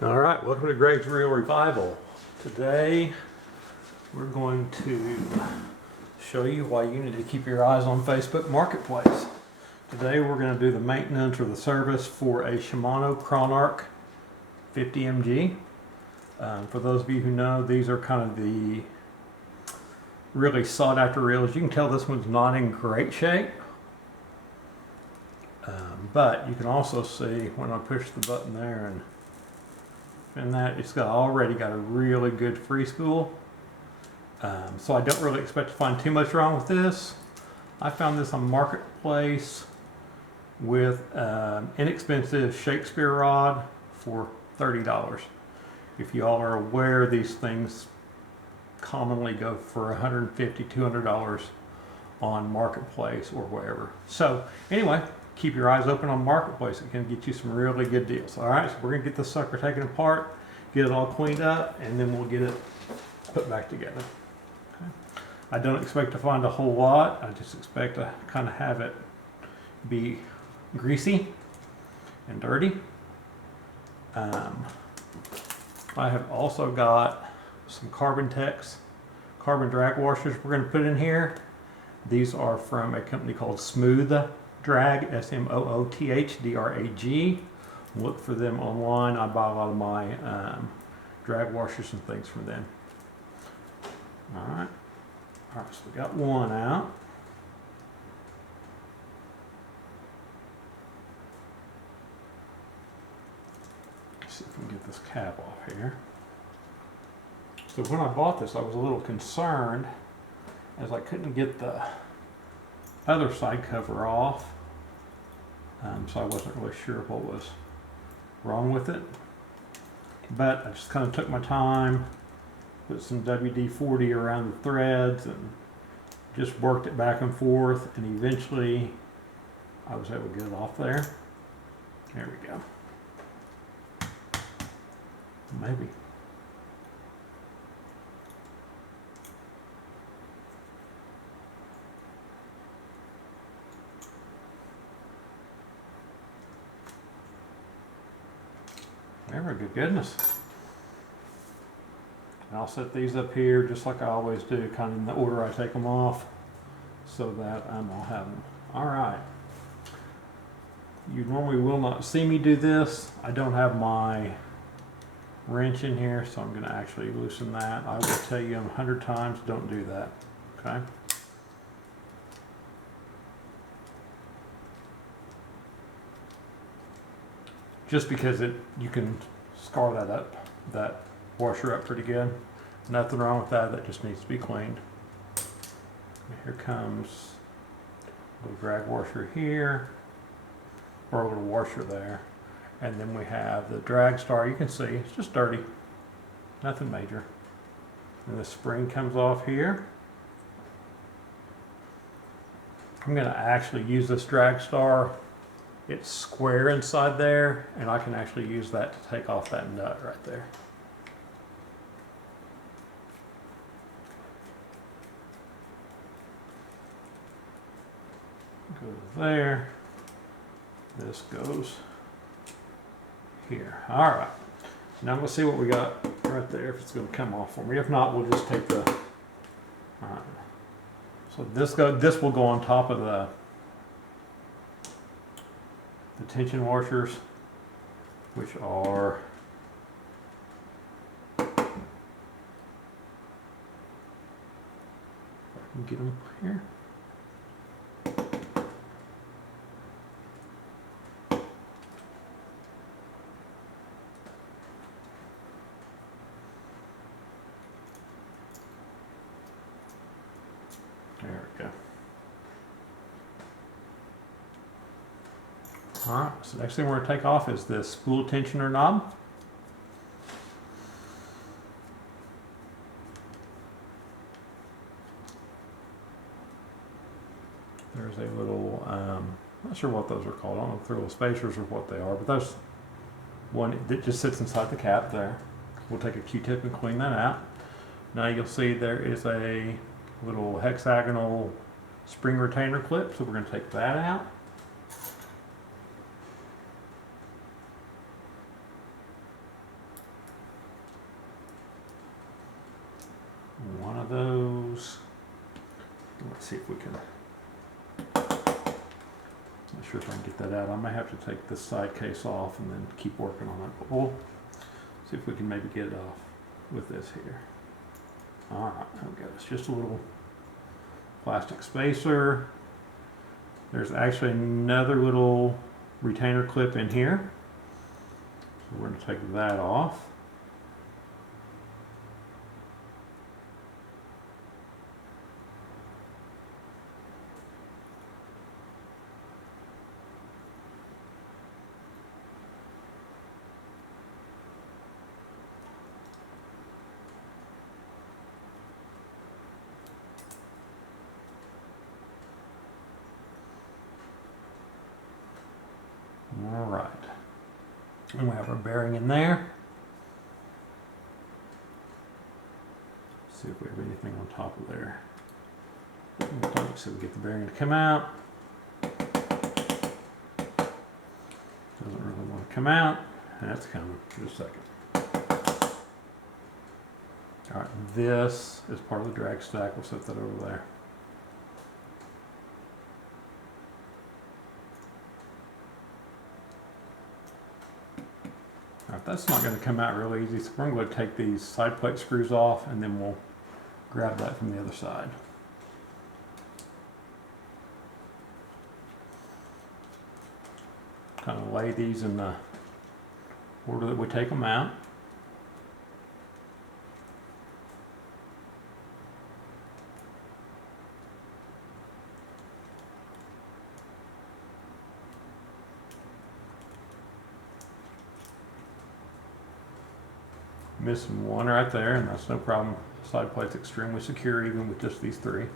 All right, welcome to Greg's Reel Revival. Today we're going to show you why you need to keep your eyes on Facebook Marketplace. Today we're going to do the maintenance or the service for a Shimano Chronarch 50 mg. For those of you who know, these are kind of the really sought after reels. You can tell this one's not in great shape. But you can also see when I push the button there and that it's already got a really good free spool. So I don't really expect to find too much wrong with this. I found this on Marketplace with inexpensive Shakespeare rod for $30. If you all are aware, these things commonly go for $150, $200 on Marketplace or wherever. So anyway, keep your eyes open on Marketplace. It can get you some really good deals. All right, so we're gonna get this sucker taken apart, get it all cleaned up, and then we'll get it put back together. Okay. I don't expect to find a whole lot. I just expect to kind of have it be greasy and dirty. I have also got some carbon drag washers we're going to put in here. These are from a company called Smooth Drag, SMOOTHDRAG. Look for them online. I buy a lot of my drag washers and things from them. All right, so we got one out. Let's see if we can get this cap off here. So when I bought this, I was a little concerned as I couldn't get the other side cover off. So I wasn't really sure what was wrong with it. But I just kind of took my time, put some WD-40 around the threads and just worked it back and forth, and eventually I was able to get it off there. There we go. Maybe. Very good goodness. And I'll set these up here just like I always do, kind of in the order I take them off, so that I'll have them. All right. You normally will not see me do this. I don't have my wrench in here, so I'm going to actually loosen that. I will tell you 100 times, don't do that. Okay. Just because you can scar that washer up pretty good. Nothing wrong with that. That just needs to be cleaned. And here comes a little drag washer here, or a little washer there, and then we have the drag star. You can see it's just dirty, nothing major. And the spring comes off here. I'm going to actually use this drag star. It's square inside there, and I can actually use that to take off that nut right there. Goes there. This goes here. All right. Now I'm going to see what we got right there, if it's going to come off for me. If not, we'll just take the... All right. So this will go on top of the tension washers, which are if I can get them here. There we go. Alright, so the next thing we're going to take off is this spool tensioner knob. There's a little, not sure what those are called. I don't know if they're little spacers or what they are, but there's one that just sits inside the cap there. We'll take a Q-tip and clean that out. Now you'll see there is a little hexagonal spring retainer clip, so we're going to take that out. see if we can, not sure if I can get that out. I may have to take this side case off and then keep working on it. But we'll see if we can maybe get it off with this here. All right, okay, it's just a little plastic spacer. There's actually another little retainer clip in here. So we're going to take that off. All right, and we have our bearing in there. See if we have anything on top of there. So we get the bearing to come out. Doesn't really want to come out. That's coming. Just a second. All right, this is part of the drag stack. We'll set that over there. All right, that's not going to come out real easy, so we're going to take these side plate screws off and then we'll grab that from the other side. Kind of lay these in the order that we take them out. Missing one right there, and that's no problem. Side plate's extremely secure even with just these three. And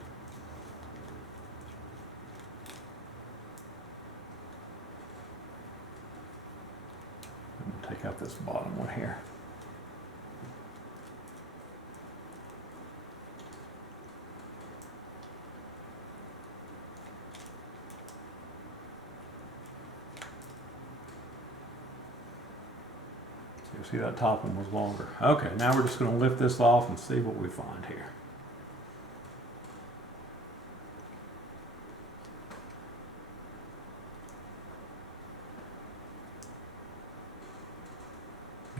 we'll take out this bottom one here. You see that top one was longer. Okay, now we're just going to lift this off and see what we find here.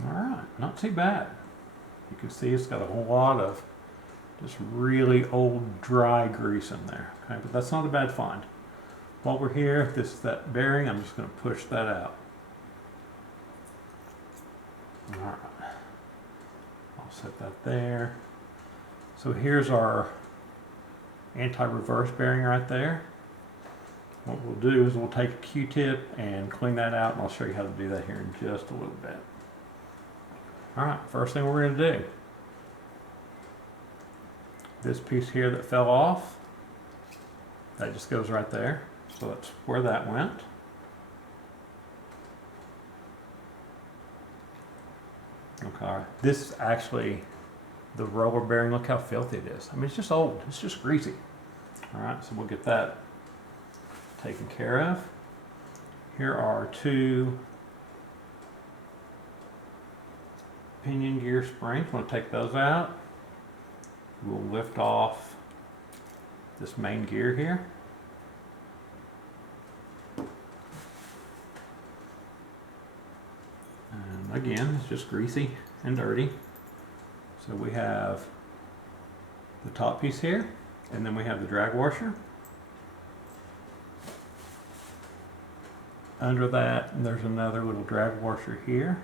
All right, not too bad. You can see it's got a whole lot of just really old dry grease in there. Okay, but that's not a bad find. While we're here, this is that bearing. I'm just going to push that out. All right, I'll set that there. So here's our anti-reverse bearing right there. What we'll do is we'll take a Q-tip and clean that out, and I'll show you how to do that here in just a little bit. All right, first thing we're going to do, this piece here that fell off, that just goes right there. So that's where that went. Okay, this is actually the roller bearing. Look how filthy it is. I mean, it's just old. It's just greasy. All right, so we'll get that taken care of. Here are two pinion gear springs. We'll take those out. We'll lift off this main gear here. And again, it's just greasy and dirty. So we have the top piece here, and then we have the drag washer. Under that, and there's another little drag washer here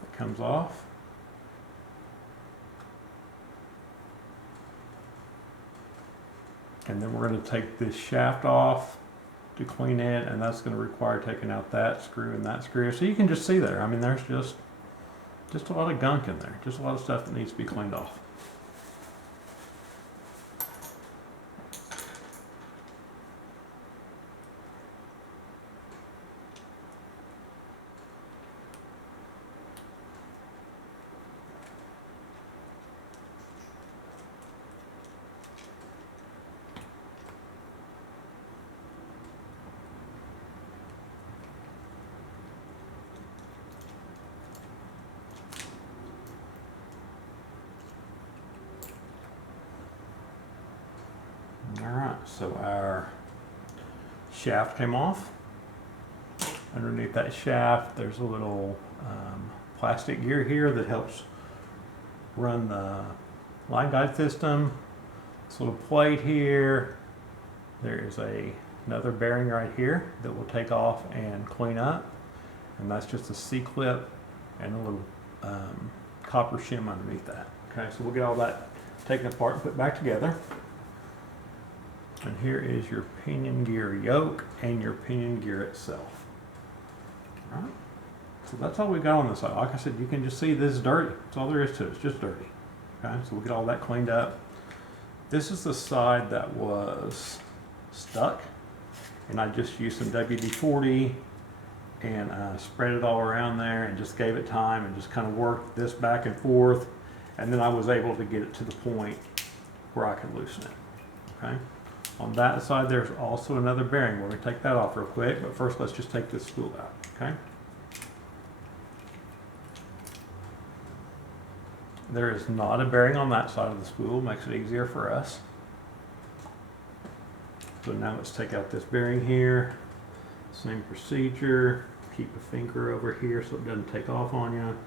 that comes off. And then we're going to take this shaft off to clean it, and that's going to require taking out that screw and that screw. So you can just see there, I mean, there's just a lot of gunk in there, just a lot of stuff that needs to be cleaned off. So our shaft came off. Underneath that shaft, there's a little plastic gear here that helps run the line guide system. This little plate here. There is another bearing right here that we'll take off and clean up. And that's just a C-clip and a little copper shim underneath that. Okay, so we'll get all that taken apart and put back together. And here is your pinion gear yoke and your pinion gear itself. All right, so that's all we got on this side. Like I said, you can just see this is dirty. That's all there is to it. It's just dirty. Okay, so we'll get all that cleaned up. This is the side that was stuck, and I just used some WD-40 and spread it all around there and just gave it time and just kind of worked this back and forth, and then I was able to get it to the point where I could loosen it. Okay. On that side, there's also another bearing. We're going to take that off real quick, but first let's just take this spool out, okay? There is not a bearing on that side of the spool, makes it easier for us. So now let's take out this bearing here. Same procedure. Keep a finger over here so it doesn't take off on you.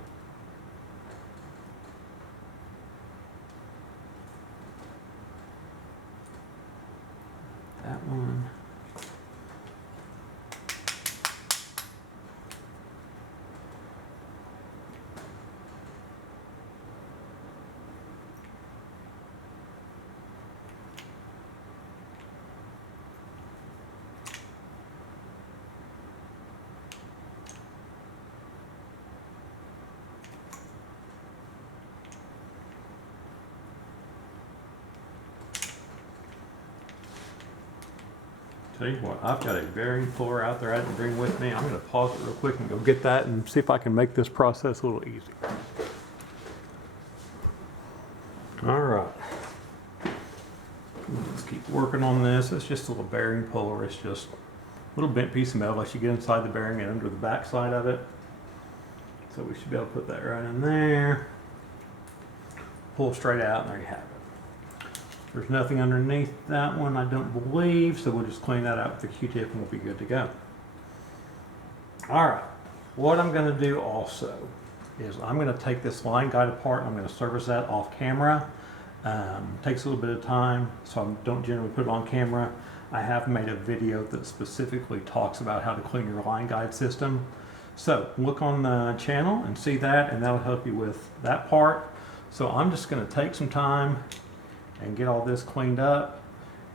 That one. Tell you what, I've got a bearing puller out there I didn't bring with me. I'm going to pause it real quick and go get that and see if I can make this process a little easier. All right. Let's keep working on this. It's just a little bearing puller. It's just a little bent piece of metal as you get inside the bearing and under the back side of it. So we should be able to put that right in there. Pull straight out and there you have it. There's nothing underneath that one, I don't believe, so we'll just clean that out with the Q-tip and we'll be good to go. All right, what I'm gonna do also is I'm gonna take this line guide apart and I'm gonna service that off camera. Takes a little bit of time, so I don't generally put it on camera. I have made a video that specifically talks about how to clean your line guide system. So look on the channel and see that, and that'll help you with that part. So I'm just gonna take some time and get all this cleaned up,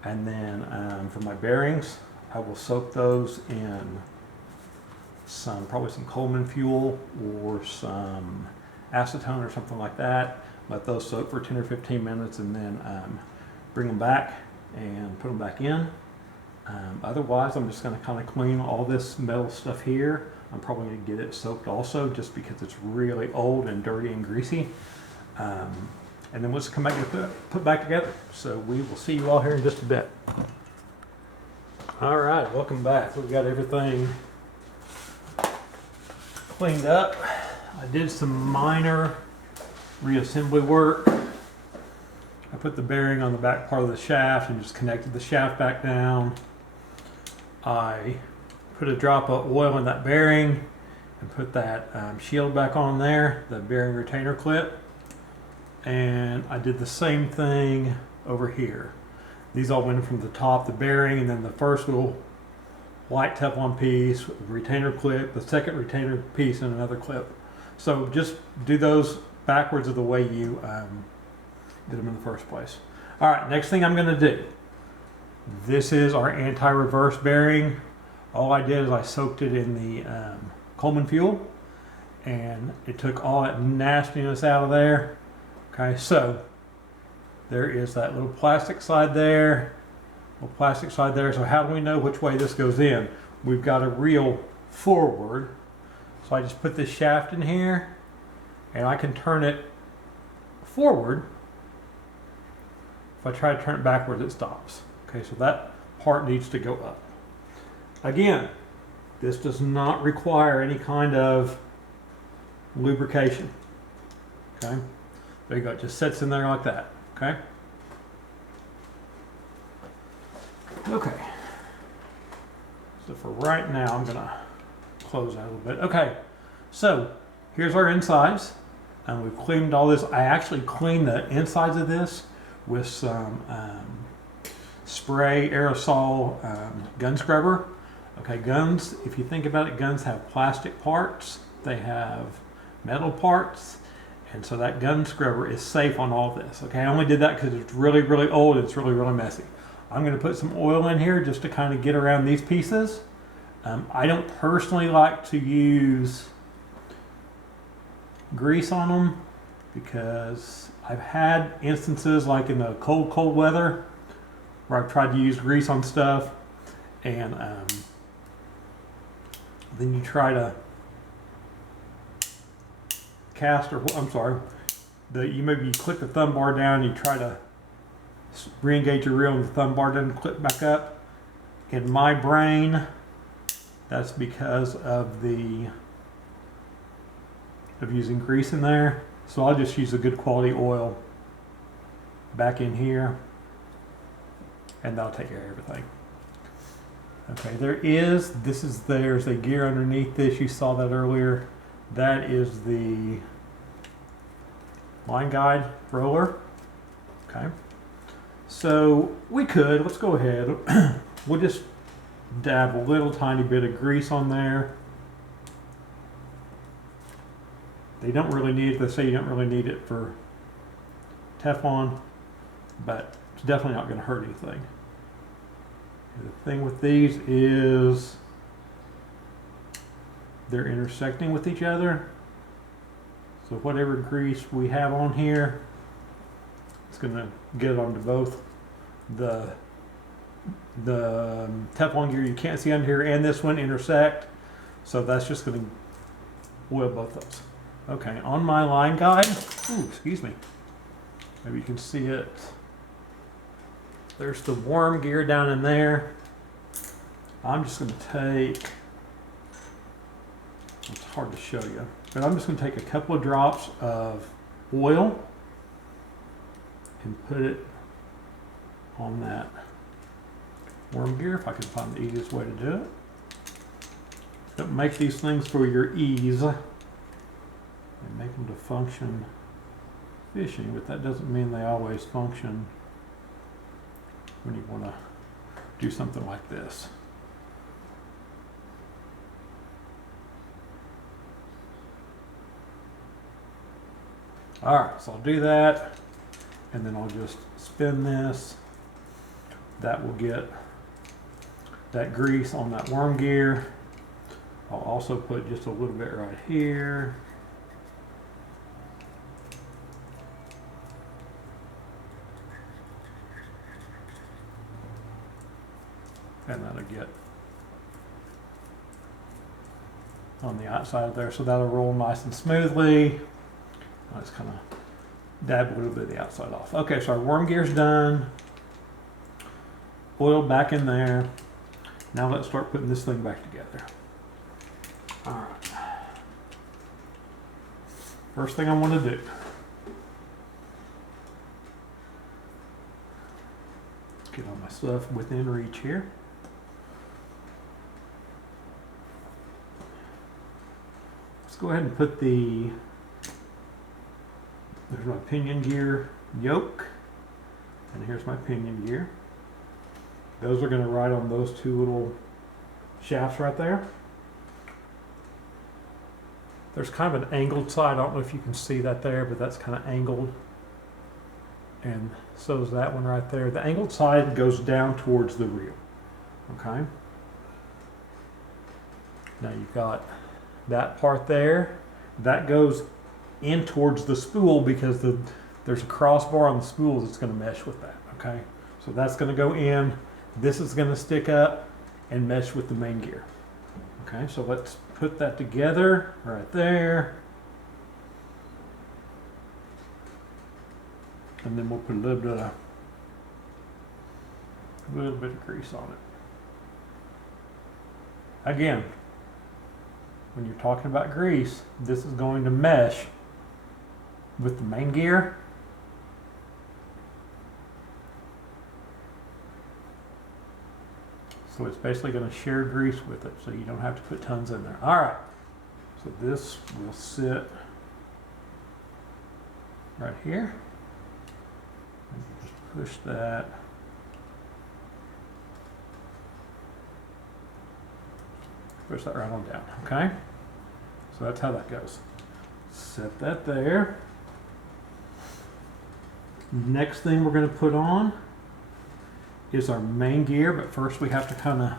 and then for my bearings I will soak those in probably some Coleman fuel or some acetone or something like that. Let those soak for 10 or 15 minutes and then bring them back and put them back in. Otherwise I'm just going to kind of clean all this metal stuff here. I'm probably going to get it soaked also just because it's really old and dirty and greasy. And then we'll just come back and put back together. So we will see you all here in just a bit. All right, welcome back. We've got everything cleaned up. I did some minor reassembly work. I put the bearing on the back part of the shaft and just connected the shaft back down. I put a drop of oil in that bearing and put that shield back on there, the bearing retainer clip. And I did the same thing over here. These all went from the top, the bearing, and then the first little white Teflon piece, retainer clip, the second retainer piece, and another clip. So just do those backwards of the way you did them in the first place. All right, next thing I'm gonna do. This is our anti-reverse bearing. All I did is I soaked it in the Coleman fuel, and it took all that nastiness out of there. Okay, so there is that little plastic side there, little plastic side there. So how do we know which way this goes in? We've got to reel forward. So I just put this shaft in here and I can turn it forward. If I try to turn it backwards, it stops. Okay, so that part needs to go up. Again, this does not require any kind of lubrication. Okay. There you go, it just sits in there like that, okay? Okay. So for right now, I'm gonna close that a little bit. Okay, so here's our insides. And we've cleaned all this. I actually cleaned the insides of this with some spray aerosol gun scrubber. Okay, guns, if you think about it, guns have plastic parts, they have metal parts, and so that gun scrubber is safe on all this. Okay, I only did that because it's really, really old and it's really, really messy. I'm going to put some oil in here just to kind of get around these pieces. I don't personally like to use grease on them because I've had instances like in the cold weather where I've tried to use grease on stuff, and then you try to cast, or I'm sorry, you click the thumb bar down, you try to re-engage your reel and the thumb bar doesn't click back up. In my brain, that's because of using grease in there. So I'll just use a good quality oil back in here and that'll take care of everything. Okay, there's a gear underneath this. You saw that earlier. That is the line guide roller. Okay, so let's go ahead. We'll just dab a little tiny bit of grease on there. They don't really need it. They say you don't really need it for Teflon, but it's definitely not going to hurt anything. The thing with these is they're intersecting with each other. So whatever grease we have on here, it's going to get onto both the Teflon gear you can't see under here and this one intersect. So that's just going to oil both those. Okay, on my line guide, excuse me, maybe you can see it. There's the worm gear down in there. I'm just going to take, it's hard to show you, but I'm just going to take a couple of drops of oil and put it on that worm gear, if I can find the easiest way to do it. Don't make these things for your ease. And make them to function fishing, but that doesn't mean they always function when you want to do something like this. All right, so I'll do that, and then I'll just spin this. That will get that grease on that worm gear. I'll also put just a little bit right here. And that'll get on the outside of there, so that'll roll nice and smoothly. I'll just kind of dab a little bit of the outside off. Okay, so our worm gear's done. Oil back in there. Now let's start putting this thing back together. All right. First thing I want to do, get all my stuff within reach here. Let's go ahead and put there's my pinion gear yoke, and here's my pinion gear. Those are going to ride on those two little shafts right there. There's kind of an angled side. I don't know if you can see that there, but that's kind of angled. And so is that one right there. The angled side goes down towards the reel. Okay. Now you've got that part there. That goes in towards the spool because there's a crossbar on the spool that's going to mesh with that. Okay. So that's going to go in. This is going to stick up and mesh with the main gear. Okay. So let's put that together right there. And then we'll put a little bit of grease on it. Again, when you're talking about grease, this is going to mesh with the main gear. So it's basically going to share grease with it, so you don't have to put tons in there. All right, so this will sit right here. And you just push that. Push that right on down, okay? So that's how that goes. Set that there. Next thing we're going to put on is our main gear, but first we have to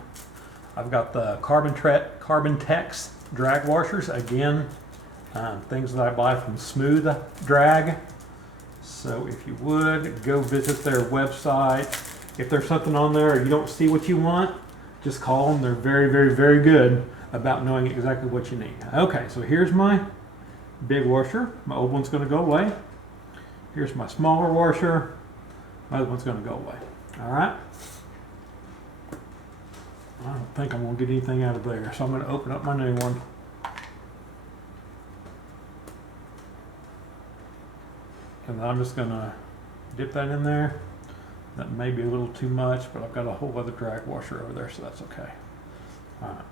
I've got the Carbon Tex drag washers. Again, things that I buy from Smooth Drag. So if you would, go visit their website. If there's something on there or you don't see what you want, just call them. They're very, very, very good about knowing exactly what you need. Okay, so here's my big washer. My old one's going to go away. Here's my smaller washer. My other one's going to go away. All right. I don't think I'm going to get anything out of there, so I'm going to open up my new one. And I'm just going to dip that in there. That may be a little too much, but I've got a whole other drag washer over there, so that's okay. All right.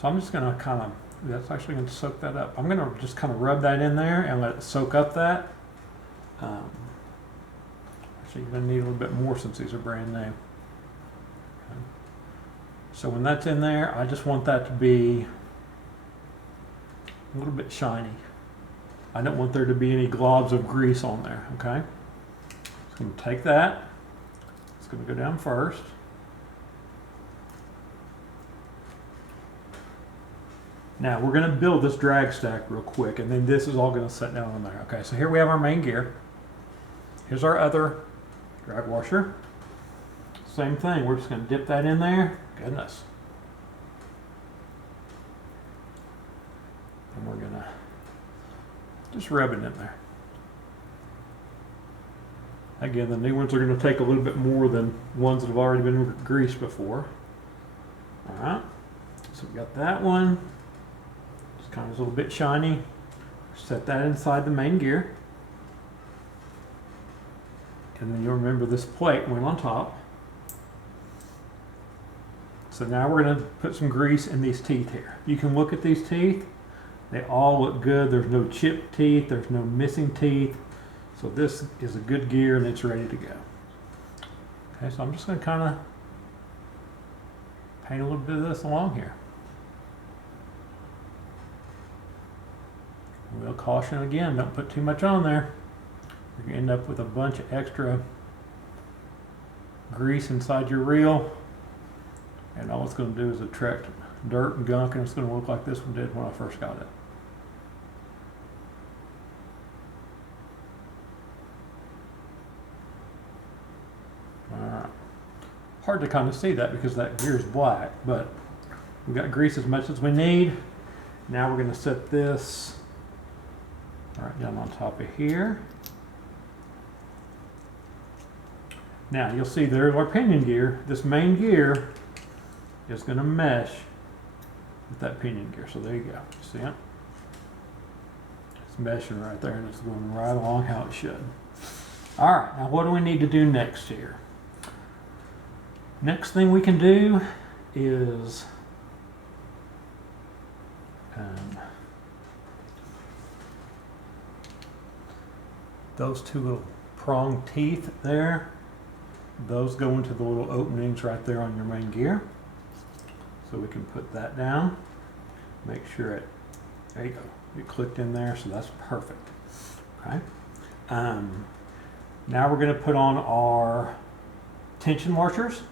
So I'm just going to that's actually going to soak that up. I'm going to just kind of rub that in there and let it soak up that. Actually, you're going to need a little bit more since these are brand new. Okay. So when that's in there, I just want that to be a little bit shiny. I don't want there to be any globs of grease on there, okay? So I'm going to take that. It's going to go down first. Now we're going to build this drag stack real quick, and then this is all going to set down on there. Okay, so here we have our main gear. Here's our other drag washer. Same thing, we're just going to dip that in there. Goodness. And we're going to just rub it in there. Again, the new ones are going to take a little bit more than ones that have already been greased before. All right, so we got that one. It's kind of a little bit shiny. Set that inside the main gear. And then you'll remember this plate went on top. So now we're going to put some grease in these teeth here. You can look at these teeth. They all look good. There's no chipped teeth. There's no missing teeth. So this is a good gear and it's ready to go. Okay, so I'm just going to kind of paint a little bit of this along here. We'll caution again, don't put too much on there. You're going to end up with a bunch of extra grease inside your reel. And all it's going to do is attract dirt and gunk, and it's going to look like this one did when I first got it. Hard to kind of see that because that gear is black, but we've got grease as much as we need. Now we're going to set this right down on top of here. Now you'll see there's our pinion gear. This main gear is going to mesh with that pinion gear. So there you go. See it? It's meshing right there and it's going right along how it should. All right, now what do we need to do next here? Next thing we can do is those two little prong teeth there, those go into the little openings right there on your main gear. So we can put that down, make sure it, there you go, it clicked in there, so that's perfect. Okay. Now we're going to put on our tension washers.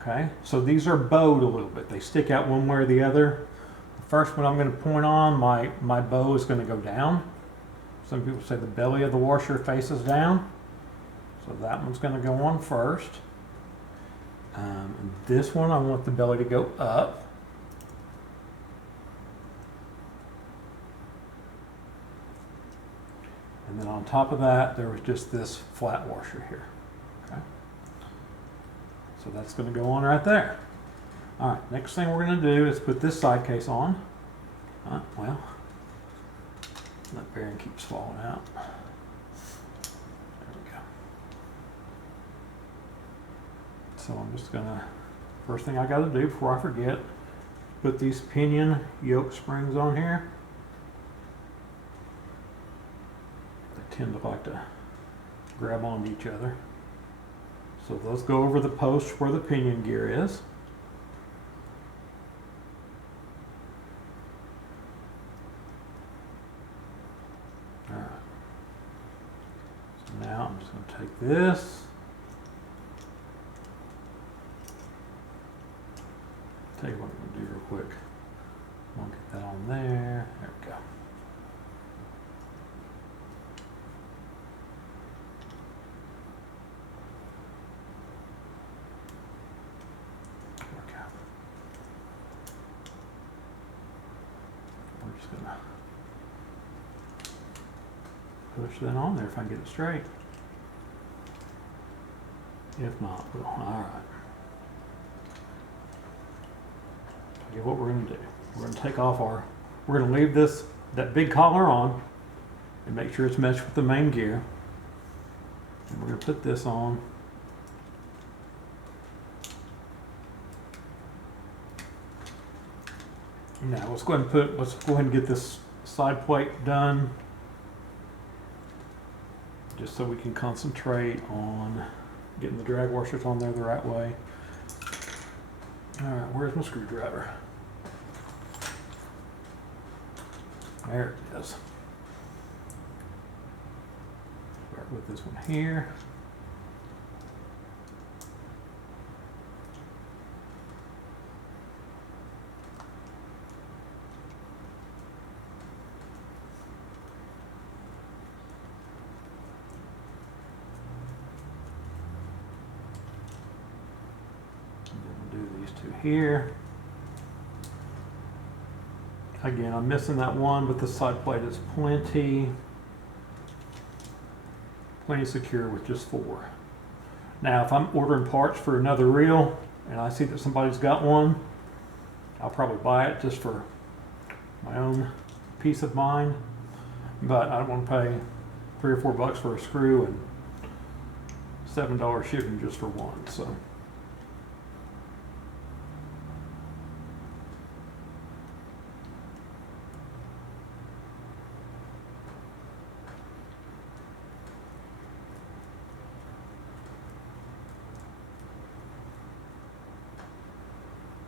Okay, so these are bowed a little bit. They stick out one way or the other. The first one I'm going to point on, my bow is going to go down. Some people say the belly of the washer faces down. So that one's going to go on first. And this one I want the belly to go up. And then on top of that, there was just this flat washer here. Okay. So that's going to go on right there. All right, next thing we're going to do is put this side case on. Well, that bearing keeps falling out. There we go. So I'm just going to first thing I gotta do before I forget, put these pinion yoke springs on here. They tend to like to grab onto each other. So those go over the post where the pinion gear is. Alright. So now I'm just going to take this. Tell you what I'm going to do real quick. I'm going to get that on there. There we go. We're just going to push that on there if I can get it straight. If not, well, alright. Tell you what we're going to do. We're going to take off we're going to leave that big collar on and make sure it's meshed with the main gear. And we're going to put this on. Now let's go ahead and get this side plate done, just so we can concentrate on getting the drag washers on there the right way. Alright, where's my screwdriver? There it is. Start with this one here. Here. Again, I'm missing that one, but the side plate is plenty secure with just 4. Now, if I'm ordering parts for another reel and I see that somebody's got one, I'll probably buy it just for my own peace of mind. But I don't want to pay $3 or $4 for a screw and $7 shipping just for one. So.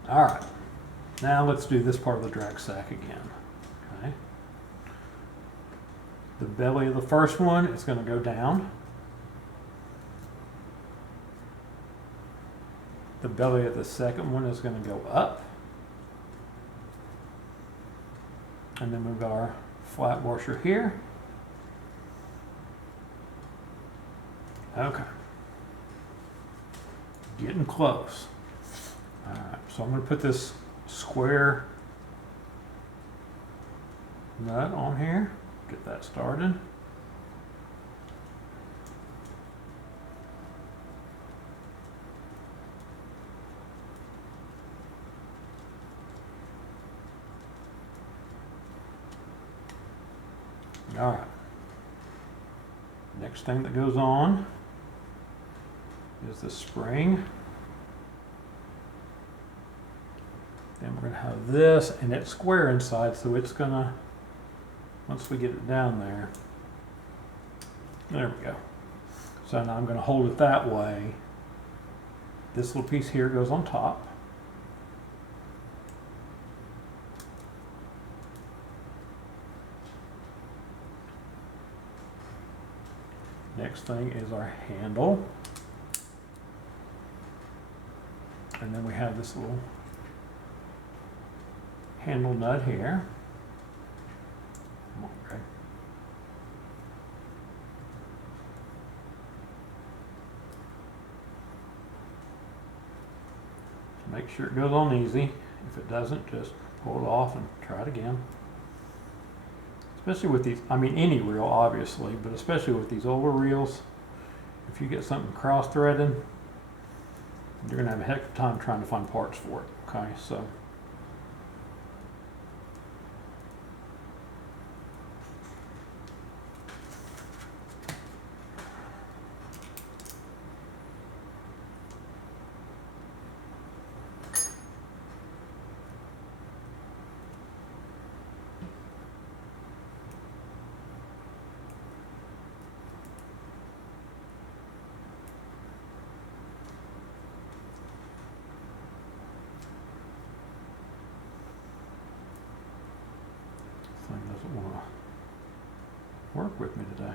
All right, now let's do this part of the drag sack again. Okay. The belly of the first one is going to go down. The belly of the second one is going to go up. And then we've got our flat washer here. Okay. Getting close. Alright, so I'm going to put this square nut on here, get that started. Alright, next thing that goes on is the spring. Then we're going to have this, and it's square inside, so it's going to, once we get it down there, there we go. So now I'm going to hold it that way. This little piece here goes on top. Next thing is our handle. And then we have this little handle nut here. Come on, Greg. So make sure it goes on easy. If it doesn't, just pull it off and try it again. Especially with these, I mean any reel obviously, but especially with these older reels, if you get something cross-threaded, you're going to have a heck of a time trying to find parts for it. Okay, so. thing doesn't want to work with me today.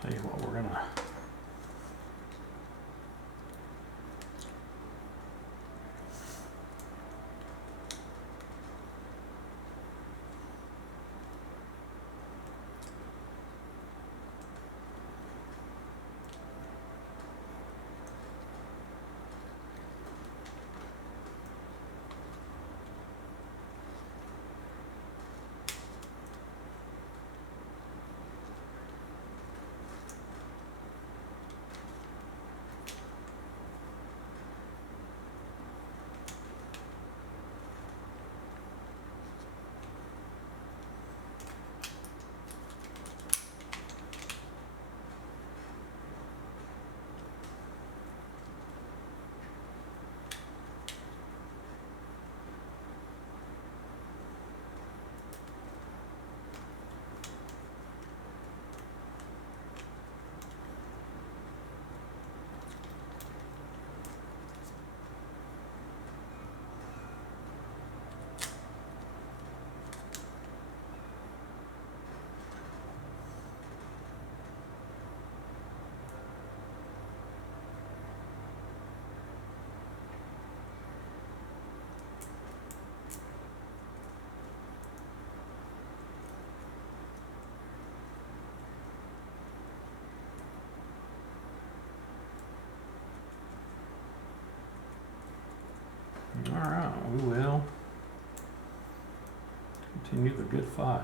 Tell you what, we're gonna all right, we will continue the good fight.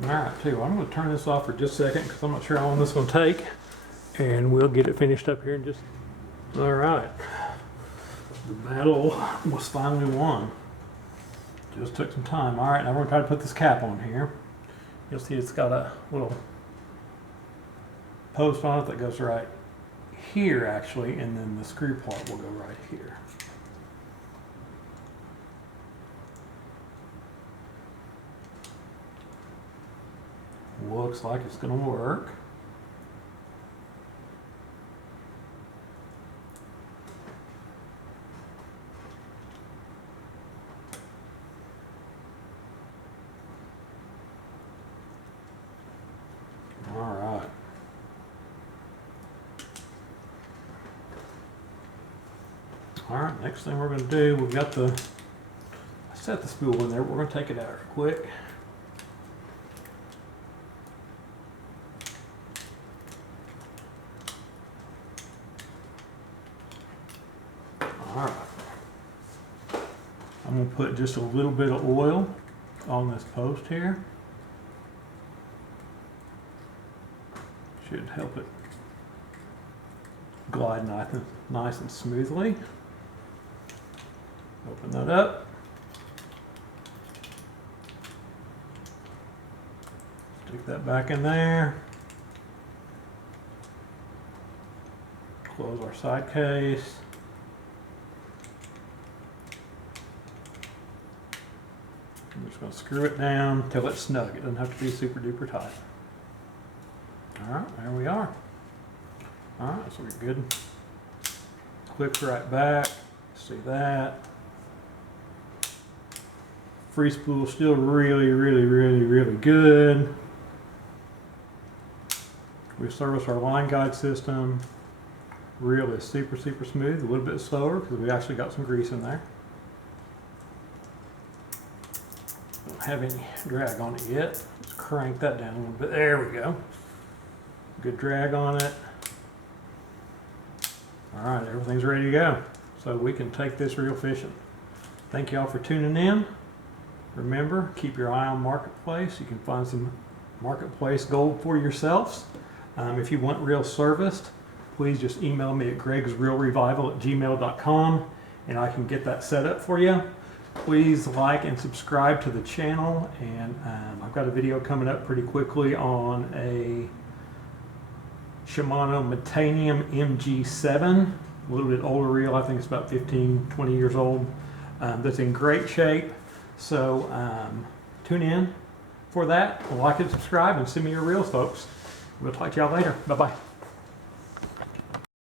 All right, tell you what, I'm going to turn this off for just a second because I'm not sure how long this is going to take, and we'll get it finished up here in just. All right, the battle was finally won. Just took some time. All right, now we're going to try to put this cap on here. You'll see it's got a little post on it that goes right here, actually, and then the screw part will go right here. Looks like it's going to work. All right. All right, next thing we're going to do, we've got I set the spool in there, but we're going to take it out real quick. All right. I'm going to put just a little bit of oil on this post here. Should help it glide nice and smoothly. Open that up. Stick that back in there. Close our side case. I'm just going to screw it down until it's snug. It doesn't have to be super duper tight. Alright, there we are. Alright, so we're good. Clips right back. See that. Free spool still really good. We service our line guide system. Really super smooth. A little bit slower because we actually got some grease in there. Don't have any drag on it yet. Let's crank that down a little bit. There we go. Good drag on it. All right, everything's ready to go. So we can take this reel fishing. Thank y'all for tuning in. Remember, keep your eye on Marketplace. You can find some Marketplace gold for yourselves. If you want reels serviced, please just email me at gregsreelrevival@gmail.com and I can get that set up for you. Please like and subscribe to the channel, and I've got a video coming up pretty quickly on a Shimano Titanium MG7, a little bit older reel. I think it's about 15-20 years old. That's in great shape. So tune in for that. Like and subscribe and send me your reels, folks. We'll talk to y'all later. Bye-bye.